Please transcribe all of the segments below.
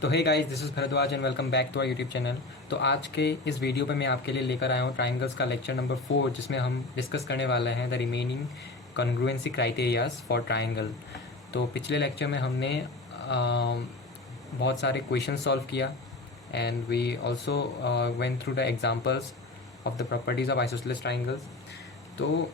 तो hey guys, this is Bharadwaj and welcome back to our YouTube channel. तो आज के इस वीडियो पे मैं आपके लिए लेकर आया हूँ ट्राइंगल्स का लेक्चर नंबर 4, जिसमें हम डिस्कस करने वाले हैं the remaining congruency criterias for triangle. तो पिछले लेक्चर में हमने बहुत सारे क्वेश्चन सॉल्व किया and we also went through the examples of the properties of isosceles triangles. तो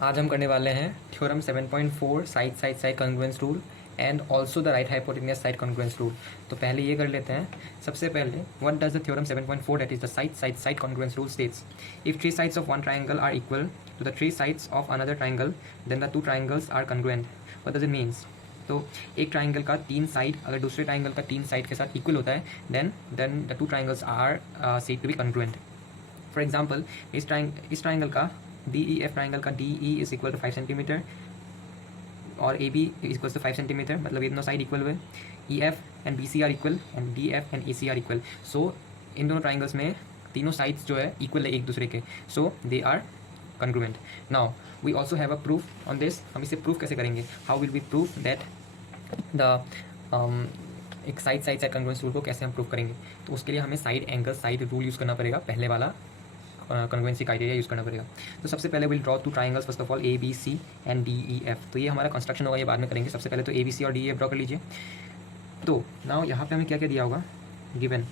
आज हम करने वाले हैं theorem 7.4 side side side congruence rule and also the right hypotenuse side congruence rule. तो पहले ये कर लेते हैं। सबसे पहले what does the theorem 7.4 that is the side side side congruence rule states if three sides of one triangle are equal to the three sides of another triangle then the two triangles are congruent. What does it means? तो एक triangle का तीन side अगर दूसरे triangle का तीन side के साथ इक्वल होता है then the two triangles are said to be congruent. For example इस ट्राइंगल का DEF ट्राइंगल का DE is equal to 5 centimetre और AB इक्वल टू 5 सेंटीमीटर, मतलब ये दोनों साइड इक्वल हुए। EF and BC are equal and DF and AC are equal. So इन दोनों ट्राइंगल्स में तीनों साइड्स जो है इक्वल है एक दूसरे के, so they are congruent. Now we also have a proof on this. हम इसे प्रूफ कैसे करेंगे? How will we proof that the एक side side side congruence rule को कैसे हम प्रूफ करेंगे? तो उसके लिए हमें side angle side rule use करना पड़ेगा, पहले वाला कॉन्ग्रुएंसी क्राइटेरिया यूज़ करना पड़ेगा। तो सबसे पहले will draw two triangles first of all ABC and DEF। तो ये हमारा कंस्ट्रक्शन होगा, ये बाद में करेंगे। सबसे पहले तो ABC और DEF ड्रॉ कर लीजिए। तो नाउ यहाँ पे हमें क्या क्या दिया होगा गिवन।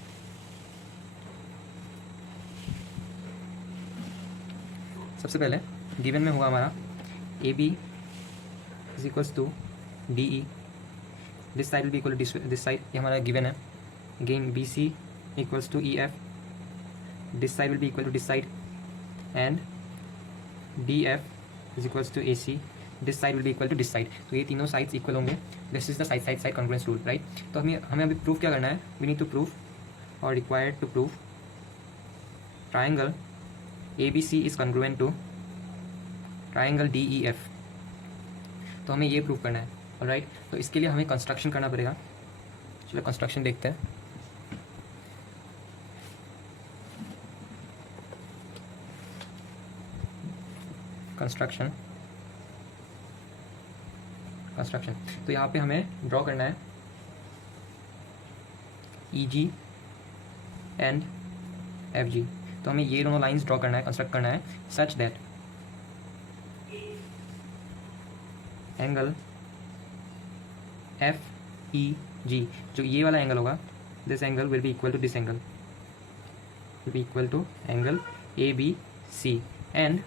सबसे पहले गिवन में होगा हमारा AB is equals to DE, this side will be equal to this side, ये हमारा गिवन है। Again BC equals to EF, this side will be equal to this side, and DF is equals to AC, this side will be equal to this side। तो ये तीनों sides equal होंगे। This is the side side side congruence rule, right. तो हमें अभी proof क्या करना है? वी नीड टू प्रूफ और required to proof triangle ABC is congruent to triangle DEF। तो हमें ये प्रूफ करना है, ऑलराइट। तो इसके लिए हमें कंस्ट्रक्शन करना पड़ेगा। चलो कंस्ट्रक्शन देखते हैं। कंस्ट्रक्शन तो यहाँ पे हमें ड्रॉ करना है EG एंड FG। तो हमें ये दोनों लाइंस ड्रॉ करना है, कंस्ट्रक्ट करना है सच दैट एंगल FEG, जो ये वाला एंगल होगा, this angle will be equal to this angle, will be equal to angle ABC, and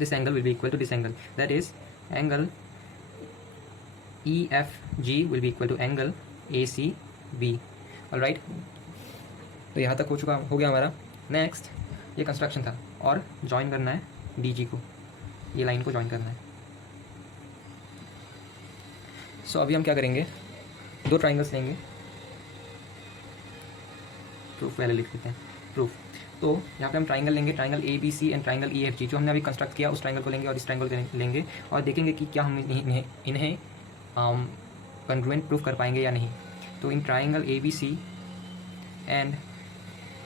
this angle will be equal to this angle, that is angle EFG will be equal to angle ACB, all right। तो यहाँ तक हो गया हमारा। Next ये construction था और join करना है DG को, ये लाइन को ज्वाइन करना है। सो अभी हम क्या करेंगे, दो ट्राइंगल्स लेंगे। प्रूफ पहले लिख देते हैं, प्रूफ। तो यहाँ पे हम ट्राइंगल लेंगे, triangle ABC and triangle EFG, जो हमने अभी कंस्ट्रक्ट किया उस ट्राइंगल को लेंगे और इस ट्राइंगल को लेंगे और देखेंगे कि क्या हम इन्हें कॉन्ग्रुएंट प्रूफ कर पाएंगे या नहीं। तो in triangle ABC and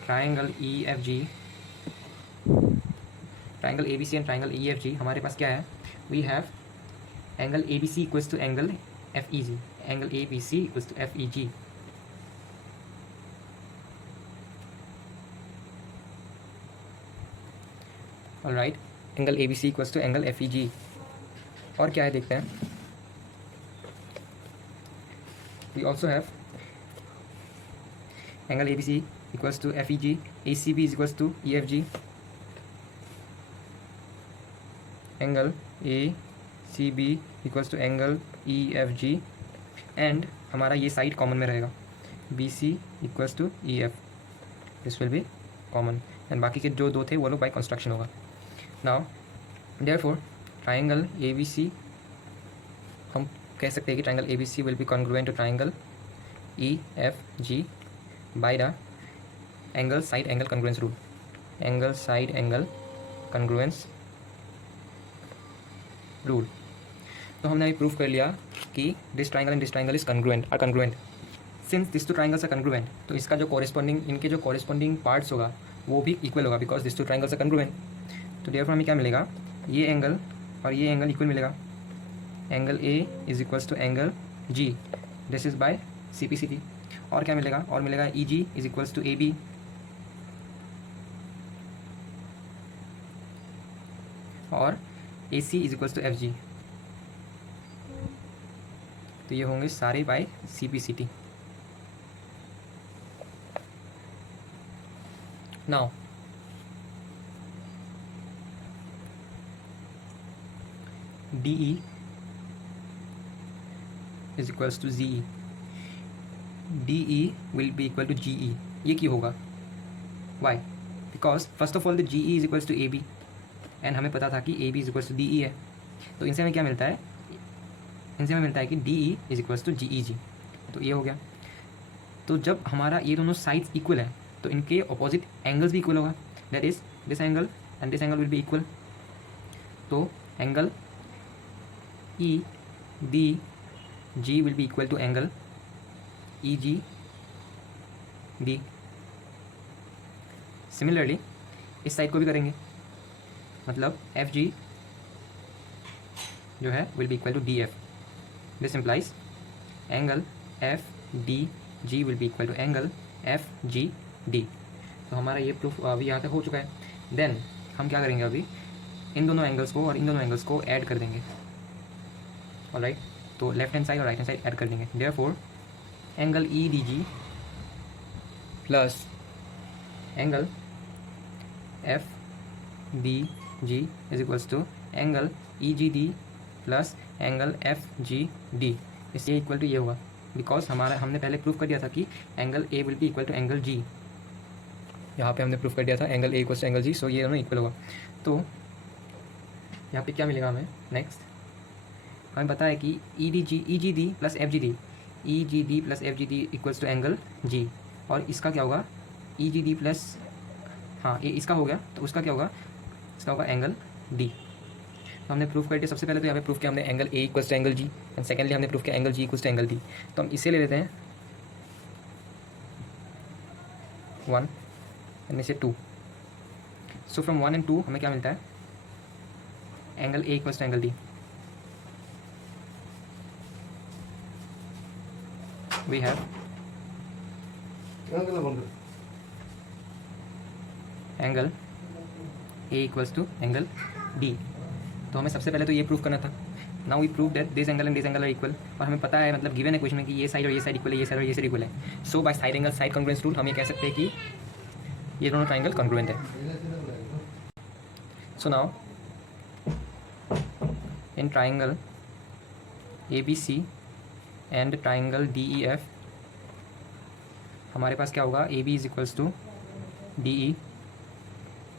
triangle EFG हमारे पास क्या है? We have angle ABC equals to angle FEG, angle ABC equals to FEG। All right, angle ABC equals to angle FEG। और क्या है देखते हैं। We also have angle ABC equals to FEG, ACB is equals to EFG, angle ACB equals to angle EFG, and हमारा ये side common में रहेगा, BC equals to EF, this will be common, and बाकी के जो दो थे वो लोग बाय कंस्ट्रक्शन होगा। नाउ देयरफॉर ट्राइंगल ABC, हम कह सकते हैं कि triangle ABC will be congruent to triangle EFG by the angle side angle congruence rule, angle side angle congruence rule. तो हमने अभी प्रूफ कर लिया कि this triangle and this triangle is congruent, are congruent. Since this two triangles are congruent, तो इसका जो corresponding, इनके जो कॉरेस्पॉन्डिंग पार्ट्स होगा वो भी इक्वल होगा, because this two triangles are congruent. तो देयरफॉर हमें क्या मिलेगा? ये एंगल और ये एंगल इक्वल मिलेगा। Angle A is equals to angle G, this is by CPCT। और क्या मिलेगा, और मिलेगा E G is equals to A B और A C is equals to F G. तो ये होंगे सारे by C P C T. Now D E is equals to G E, D E will be equal to G E. ये क्यों होगा, why? Because first of all the G E is equals to A B and हमें पता था कि A B is equals to D E है। तो इनसे हमें क्या मिलता है, इनसे हमें मिलता है कि D E is equals to G E G. तो ये हो गया। तो जब हमारा ये दोनों साइड्स इक्वल है तो इनके अपोजिट एंगल्स भी इक्वल होगा, that is this angle and this angle will be equal. तो angle E D G will be equal to angle E G D. Similarly इस साइड को भी करेंगे, मतलब एफ जी जो है will be equal to D F. This implies angle F D G will be equal to angle F G D. तो हमारा ये प्रूफ अभी यहाँ तक हो चुका है। देन हम क्या करेंगे, अभी इन दोनों एंगल्स को और इन दोनों एंगल्स को ऐड कर देंगे। ऑलराइट, तो लेफ्ट हैंड साइड और राइट हैंड साइड ऐड कर देंगे। Therefore angle E D G plus angle F D G is equals to angle E G D plus angle F G D. इससे equal to ये होगा, because हमने पहले proof कर दिया था कि angle A will be equal to angle G. यहाँ पे हमने प्रूफ कर दिया था angle A equal to angle G, so ये दोनों इक्वल होगा। तो यहाँ पे क्या मिलेगा हमें, नेक्स्ट हमें पता है कि E G D plus F G D, E G D plus F G D equals to angle G. और इसका क्या होगा, ई जी डी प्लस, हाँ ये इसका हो गया, तो उसका क्या होगा, इसका होगा एंगल डी। तो हमने प्रूफ कर दिया। सबसे पहले तो यहाँ पे प्रूफ किया हमने angle A equals to angle G and secondly हमने प्रूफ किया angle G equals to angle D. तो हम इसे ले लेते हैं 1 एंड इसे 2। सो फ्रॉम 1 एंड 2 हमें क्या मिलता है, angle A equals to angle D. We have angle A equals to angle D. तो हमें सबसे पहले तो ये प्रूफ करना था। Now we prove that this angle and this angle are equal. और हमें पता है, मतलब गिवन है क्वेश्चन में कि ये साइड और ये साइड इक्वल है, ये साइड और ये साइड इक्वल है। So by side angle side congruence rule हम ये कह सकते हैं कि ये दोनों ट्राइंगल कॉन्ग्रुएंट है। So now in triangle A B C and triangle D E F हमारे पास क्या होगा, A B is equals to D E,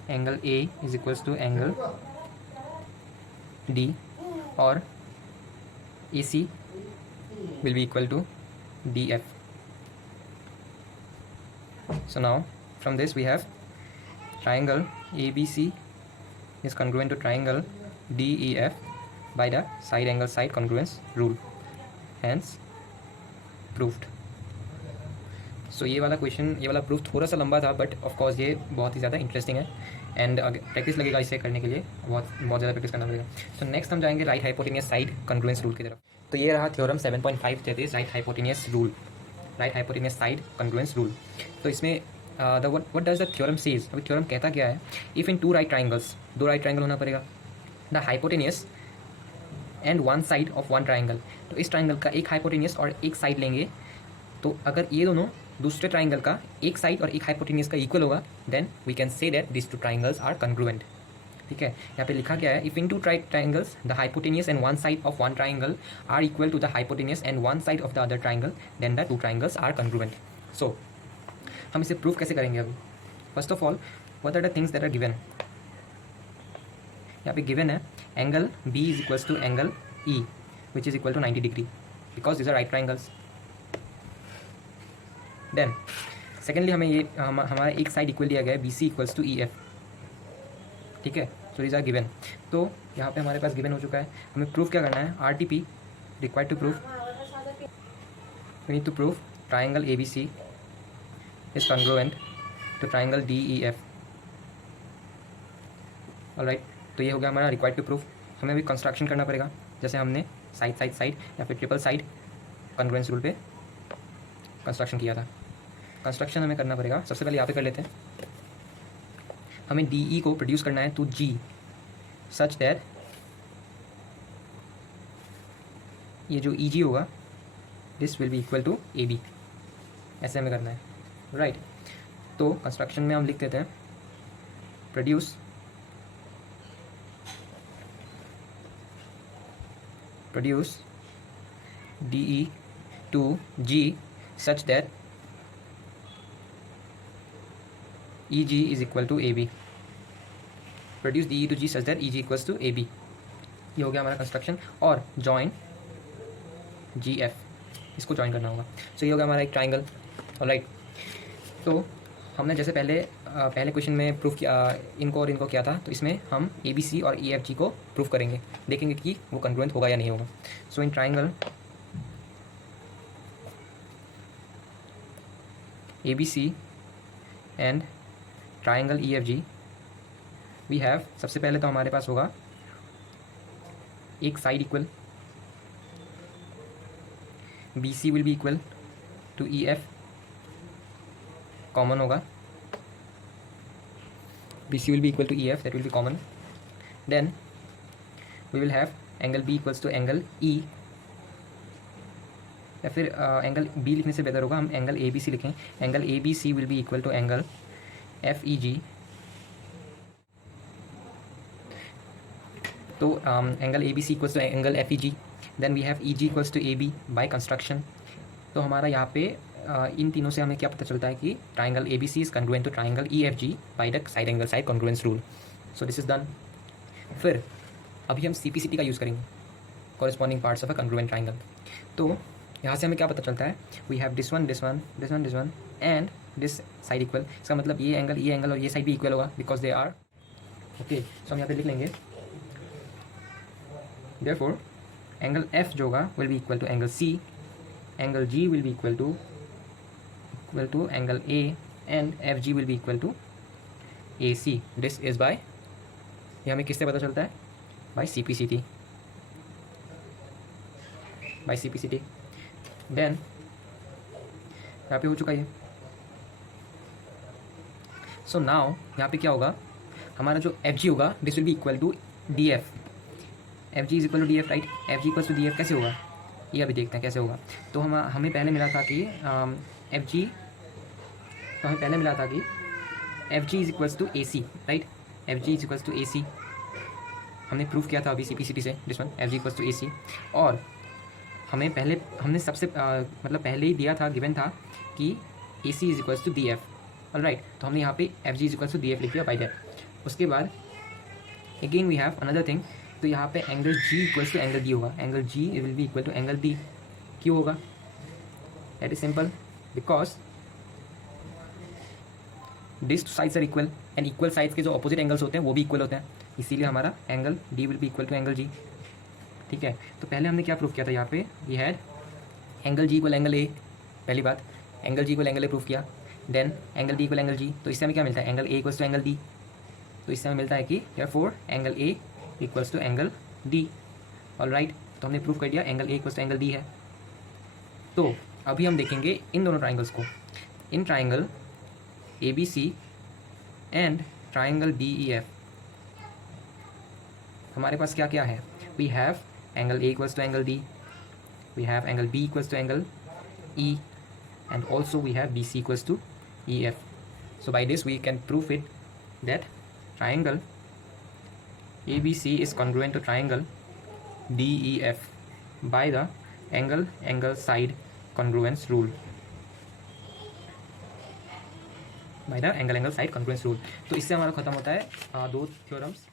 angle A is equals to angle D और A C will be equal to D F. So now from this we have triangle ABC is congruent to triangle DEF by the side angle side congruence rule, hence proved. So ये वाला question, ये वाला proof थोड़ा सा लंबा था, but of course ये बहुत ही ज़्यादा इंटरेस्टिंग है एंड प्रैक्टिस लगेगा इसे करने के लिए, बहुत ज़्यादा प्रैक्टिस करना पड़ेगा। तो नेक्स्ट हम जाएंगे right hypotenuse side congruence rule की तरफ। तो ये रहा theorem 7.5 that is right hypotenuse rule, right hypotenuse side congruence rule. तो इसमें what does the theorem says, अभी थ्योरम कहता क्या है, if in 2 right triangles, 2 right triangle होना पड़ेगा, the hypotenuse and 1 side of 1 triangle. तो इस ट्राइंगल का एक हाइपोटेनियस और एक साइड लेंगे, तो अगर ये दोनों दूसरे ट्राइंगल का एक साइड और एक हाइपोटेनियस का इक्वल होगा, then we can say that this 2 triangles are congruent. ठीक है, यहाँ पे लिखा क्या है, if in 2 triangles the hypotenuse and 1 side of 1 triangle are equal to the hypotenuse and 1 side of the other triangle, then the 2 triangles are congruent. So हम इसे proof कैसे करेंगे अभी। First of all what are the things that are given. यहाँ पे given है angle B is equals to angle E which is equal to 90 degree, because this are right triangles. Then secondly हमें ये हमारा एक साइड इक्वल दिया गया है, B C equals to E F. ठीक है, सो दिस आर गिवन। तो यहाँ पे हमारे पास गिवन हो चुका है, हमें प्रूफ क्या करना है, R T P required to proof, we need to proof triangle A B C is congruent to triangle DEF. All right, तो ये हो गया हमारा रिक्वायर्ड टू प्रूफ। हमें भी कंस्ट्रक्शन करना पड़ेगा, जैसे हमने साइड साइड साइड या फिर ट्रिपल साइड कॉन्ग्रुएंस रूल पे कंस्ट्रक्शन किया था। कंस्ट्रक्शन हमें करना पड़ेगा, सबसे पहले यहाँ पे कर लेते हैं। हमें डी ई को प्रोड्यूस करना है टू जी सच दैट ये जो ई जी होगा this will be equal to A B, ऐसे हमें करना है, राइट। तो कंस्ट्रक्शन में हम लिख देते हैं produce D E to G such that E G is equal to A B. Produce D E to G such that E G equals to A B, ये हो गया हमारा कंस्ट्रक्शन। और जॉइन जी एफ, इसको join करना होगा। सो ये हो गया हमारा एक ट्राइंगल, ऑलराइट। तो हमने जैसे पहले क्वेश्चन में प्रूफ किया इनको और इनको किया था, तो इसमें हम ए बी सी और ई एफ जी को प्रूफ करेंगे, देखेंगे कि वो कंग्रुएंट होगा या नहीं होगा। So in triangle A B C and triangle E F G we have, सबसे पहले तो हमारे पास होगा एक side equal, B C will be equal to E F, common होगा, B C will be equal to E F, that will be common. Then we will have angle B equals to angle E, या फिर angle B लिखने से बेहतर होगा हम angle A B C लिखें। Angle A B C will be equal to angle F E G. तो angle A B C equals to angle F E G, then we have E G equals to A B by construction. तो हमारा यहाँ पे इन तीनों से हमें क्या पता चलता है कि triangle A B C is congruent to triangle E F G by the side angle side congruence rule. So this is done. फिर अभी हम सी पी सी टी का यूज़ करेंगे, corresponding parts of a congruent triangle. तो यहाँ से हमें क्या पता चलता है, we have this one this one this one this one and this side equal. इसका मतलब ये एंगल और ये साइड भी इक्वल होगा बिकॉज दे आर ओके। सो हम यहाँ पे लिख लेंगे देयरफॉर एंगल एफ जो होगा will be equal to angle C, angle G will be equal to angle A and F G will be equal to A C. This is by, ये हमें किससे पता चलता है, by C P C T, by C P C T. Then यहाँ पे हो चुका है। सो नाउ यहाँ पे क्या होगा, हमारा जो एफ जी होगा this will be equal to D F, F G is equal to D F, right. F G equal to D F कैसे होगा, ये अभी देखते हैं कैसे होगा। तो हमें पहले मिला था कि एफ जी, तो हमें पहले मिला था कि F G is equals to A C, right. F G is equals to A C हमने प्रूफ किया था अभी सी पी सी टी से, this one F G equals to A C. और हमने सबसे मतलब पहले ही दिया था, गिवन था कि A C is equals to D F, alright. तो हमने यहाँ पे F G is equals to D F लिख दिया बाय दैट। उसके बाद again we have another thing, तो यहाँ पे angle G equals to angle D होगा, angle G will be equal to angle D. क्यों होगा, that is simple, because this sides are equal and equal sides के जो अपोजिट एंगल्स होते हैं वो भी इक्वल होते हैं, इसीलिए हमारा angle D will be equal to angle G, ठीक है। तो पहले हमने क्या प्रूफ किया था, यहाँ पे we had angle G equal angle A, पहली बात angle G equal angle A proof किया। Then angle D equal angle G, तो इससे हमें क्या मिलता है, angle A equals to angle D. तो इससे हमें मिलता है कि therefore angle A equals to angle D, alright. तो हमने प्रूफ कर दिया angle A equals to angle D है। तो अभी हम देखेंगे इन दोनों ट्राइंगल्स को, in triangle A B C and triangle D E F हमारे पास क्या क्या है, we have angle A equals to angle D, we have angle B equals to angle E, and also we have BC equals to EF. So by this we can prove it that triangle ABC is congruent to triangle DEF by the angle side congruence rule, by the angle side congruence rule। तो इससे हमारा खत्म होता है दो theorems.